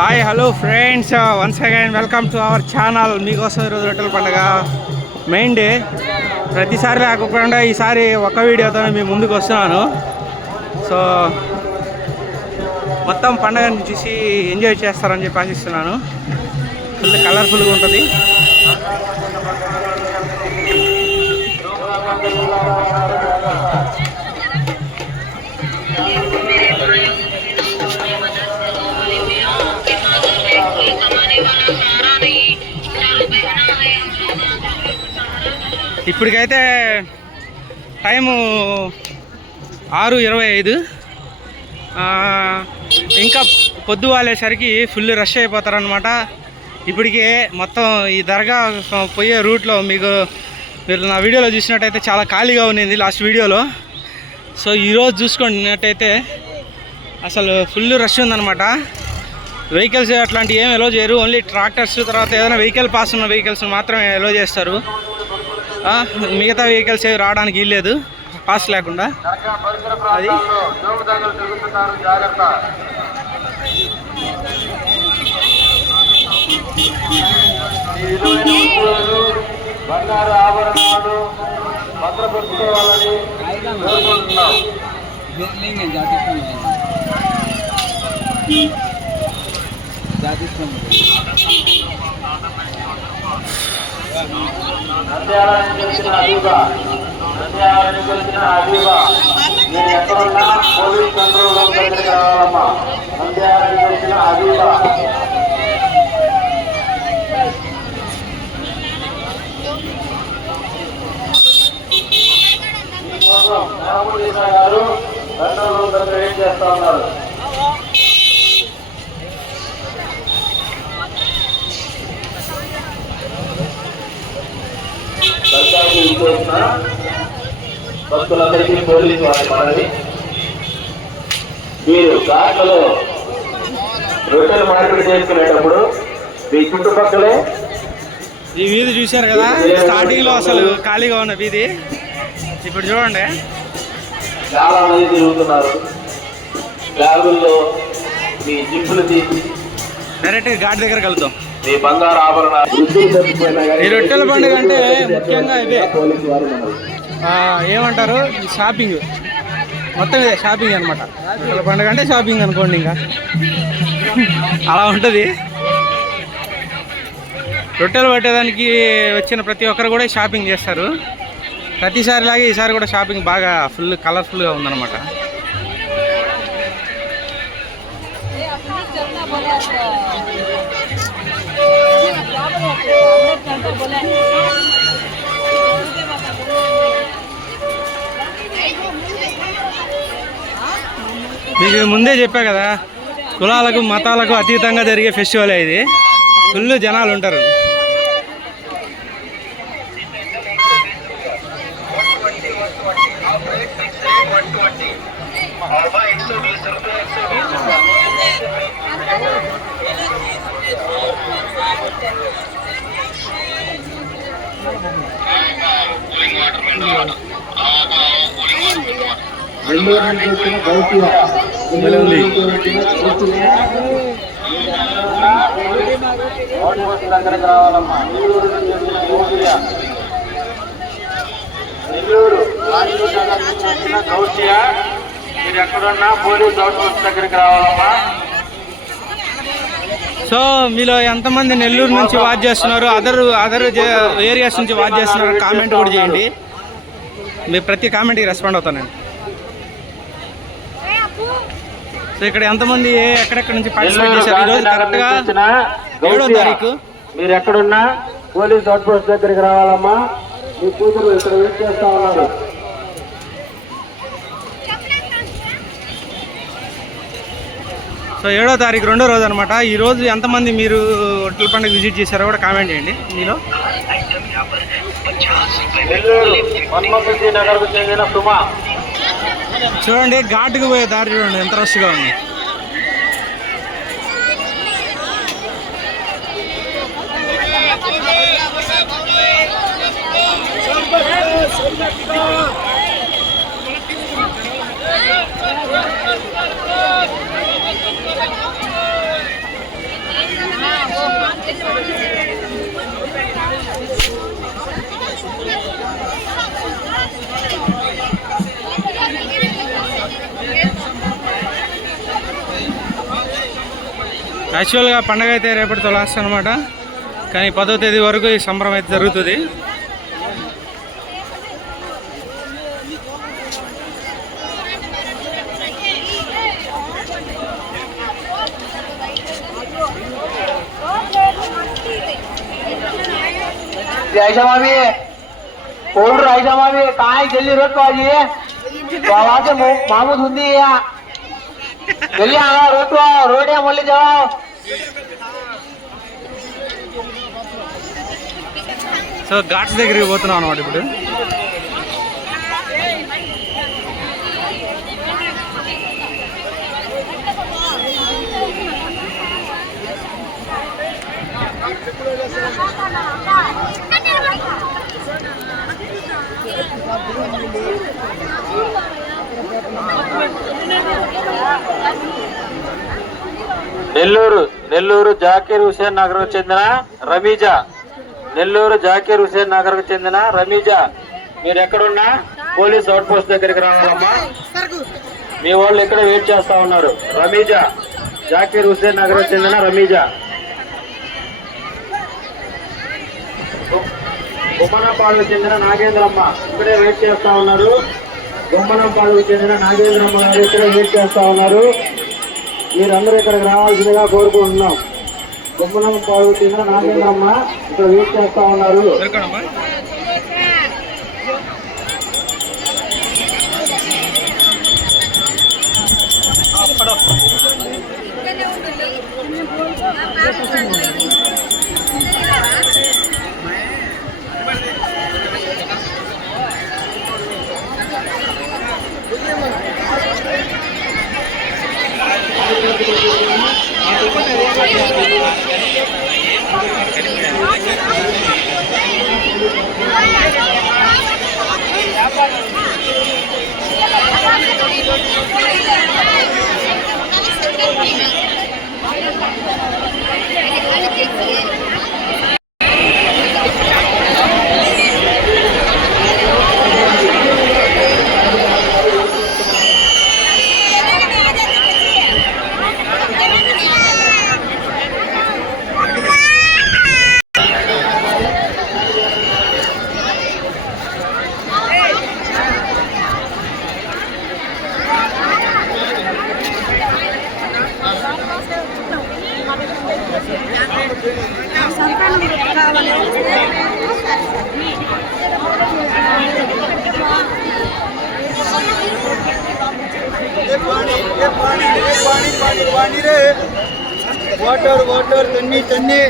Hi hello friends once again welcome to our channel మీకోసం ఈరోజు రొట్టెల పండుగ. మెయిన్ డే ప్రతిసారి లేకుండా ఈసారి ఒక వీడియోతో మీ ముందుకు వస్తున్నాను. సో మొత్తం పండగని చూసి ఎంజాయ్ చేస్తారని చెప్పి ఆశిస్తున్నాను. ఫుల్ కలర్ఫుల్గా ఉంటుంది. ఇప్పటికైతే టైము ఆరు ఇరవై ఐదు. ఇంకా పొద్దు వాళ్ళేసరికి ఫుల్ రష్ అయిపోతారనమాట ఇప్పటికే మొత్తం ఈ దర్గా పోయే రూట్లో మీకు మీరు నా వీడియోలో చూసినట్టయితే చాలా ఖాళీగా ఉన్నింది లాస్ట్ వీడియోలో. సో ఈరోజు చూసుకున్నట్టయితే అసలు ఫుల్ రష్ ఉందనమాట వెహికల్స్ అట్లాంటివి ఏం ఎలో చేయరు. ఓన్లీ ట్రాక్టర్స్ తర్వాత ఏదైనా వెహికల్ పాస్ ఉన్న వెహికల్స్ మాత్రమే ఎలో చేస్తారు. మిగతా వెహికల్స్ ఏవి రావడానికి వీల్లేదు పాస్ లేకుండా. అది. బంగారు ఆభరణాలు భద్రపరుచుకోవాలని కోరుకుంటున్నాం నంద్యాలని తెలిసిన అదీబా నంద్యాలని తెలిసిన అదీబా నేను ఎక్కడున్నా పోలీస్ కంట్రోల్ రూమ్ దగ్గరికి రావాలమ్మా నంద్యాలని తెలిసిన అదీబా గారు కంట్రోల్ రూమ్ దగ్గర వెయిట్ చేస్తా ఉన్నారు ఇచ్చేసిన భక్తులందరికీ పోలీసు వారి మనవి మీరు కార్లలో రొట్టెలు మార్పిడి చేసుకునేటప్పుడు మీ చుట్టుపక్కలే ఈ వీధి చూశారు కదా స్టార్టింగ్లో అసలు ఖాళీగా ఉన్న వీధి. ఇప్పుడు చూడండి. చాలా మంది తిరుగుతున్నారు. బ్యాగుల్లో మీ జిప్పులు తీసి డైరెక్ట్గా ఘాట్ దగ్గర కలుద్దాం మీ బంగారు కానీ ఈ రొట్టెల పండుగ అంటే ముఖ్యంగా ఆ, ఏమంటారు? షాపింగ్. మొత్తం ఇదే షాపింగ్ అనమాట రొట్టెల పండుగ అంటే షాపింగ్ అనుకోండి ఇంకా. అలా ఉంటుంది. రొట్టెలు పట్టేదానికి వచ్చిన ప్రతి ఒక్కరు కూడా షాపింగ్ చేస్తారు. ప్రతిసారి లాగే ఈసారి కూడా షాపింగ్ బాగా ఫుల్ కలర్ఫుల్గా ఉందన్నమాట. మీకు ముందే చెప్పా కదా కులాలకు మతాలకు అతీతంగా జరిగే ఫెస్టివల్ ఇది. ఫుల్ జనాలు ఉంటారు నెల్లూరు నుంచి వచ్చిన గౌతీయ నెల్లూరు నుంచి వచ్చిన గౌతీయ అవుట్ పోస్ట్ దగ్గరకు రావాలమ్మా నెల్లూరు నుంచి వచ్చిన గౌతీయ నెల్లూరు రాజీవ్ నగర్ నుంచి వచ్చిన గౌతీయ మీరు ఎక్కడున్నా పోలీస్ అవుట్ పోస్ట్ దగ్గరికి రావాలమ్మా సో మీలో ఎంతమంది నెల్లూరు నుంచి వాచ్ చేస్తున్నారు అదర్ అదర్ ఏరియాస్ నుంచి వాచ్ చేస్తున్నారు కామెంట్ కూడా చేయండి. మీ ప్రతి కామెంట్కి రెస్పాండ్ అవుతానండి. సో ఇక్కడ ఎంతమంది ఎక్కడెక్కడ నుంచి పార్టిసిపేట్ చేశారు? ఈరోజు కరెక్ట్గా ఏడో. తారీఖు. మీరు ఎక్కడున్నా పోలీస్ అవుట్ పోస్ట్ దగ్గరికి రావాలమ్మా. మీ కూతురు ఇక్కడ వెయిట్ చేస్తా ఉన్నారు సో ఏడో తారీఖు రెండో రోజు అనమాట ఈ రోజు ఎంతమంది మీరు ఒట్ల పండుగ విజిట్ చేశారో కూడా కామెంట్ చేయండి. మీలో? నెల్లూరు మన్మోహన్ నగర్కు చెందిన సుమా. చూడండి ఘాటుకు పోయే దారి చూడండి ఎంత రష్గా ఉంది. యాక్చువల్గా పండగ అయితే రేపటితో లాస్ట్ అనమాట కానీ పదో తేదీ వరకు ఈ సంబరం అయితే జరుగుతుంది आयशा मामी कोल्ड आयशा मामी काय जल्दी रोड पाहिजे गावाचे मामूद हुंदी या जल्दी आला रोड रोड या म्हणले जेव्हा సో ఘాట్స్ దగ్గరికి పోతున్నాం అనమాట ఇప్పుడు నెల్లూరు నెల్లూరు జాకీర్ హుసేన్ నగర్ చెందిన రమీజా. నెల్లూరు జాకీర్ హుసేన్ నగర్ చెందిన రమీజా. మీరు ఎక్కడున్నా పోలీస్ అవుట్ పోస్ట్ దగ్గరికి రావాలమ్మా. మీ వాళ్ళు ఇక్కడ వెయిట్ చేస్తా ఉన్నారు. రమీజా. జాకీర్ హుసేన్ నగర్ చెందిన రమీజా. గుమ్మనపాడుకు చెందిన నాగేంద్రమ్మ. ఇక్కడే వెయిట్ చేస్తా ఉన్నారు. గుమ్మనపాడుకు చెందిన నాగేంద్రమ్మ గారు ఇక్కడే వెయిట్ చేస్తా ఉన్నారు. మీరందరూ ఇక్కడికి రావాల్సిందిగా కోరుకుంటున్నాం. గుమ్మనం పాడు నాగేంద్రమ్మ ఇక్కడ వెయిట్ చేస్తా ఉన్నారు. అక్కడ வாட்டர் வாட்டர் தண்ணி தண்ணி.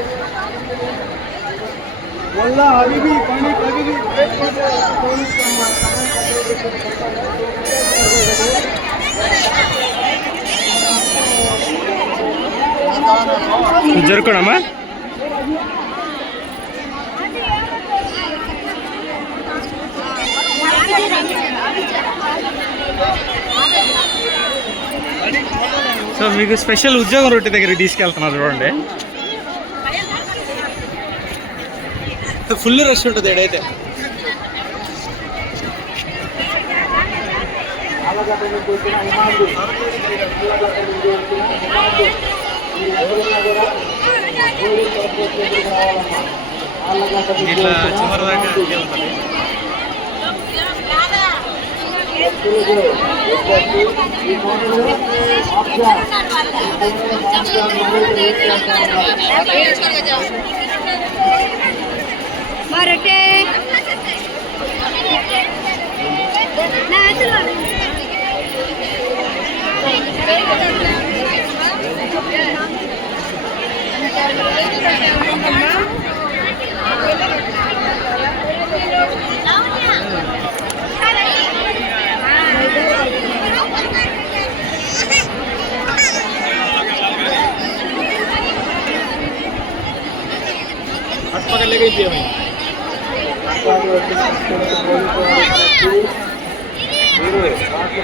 ஒல்லா அருவி பனி பகுதி ஜெருக்கணுமா సో మీకు స్పెషల్ ఉద్యోగం రొట్టె దగ్గరికి తీసుకెళ్తున్నారు చూడండి. ఫుల్ రష్ ఉంటుంది ఏడైతే ఆలగడ్డ నుంచి వచ్చిన మీరు రాష్ట్ర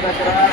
దగ్గర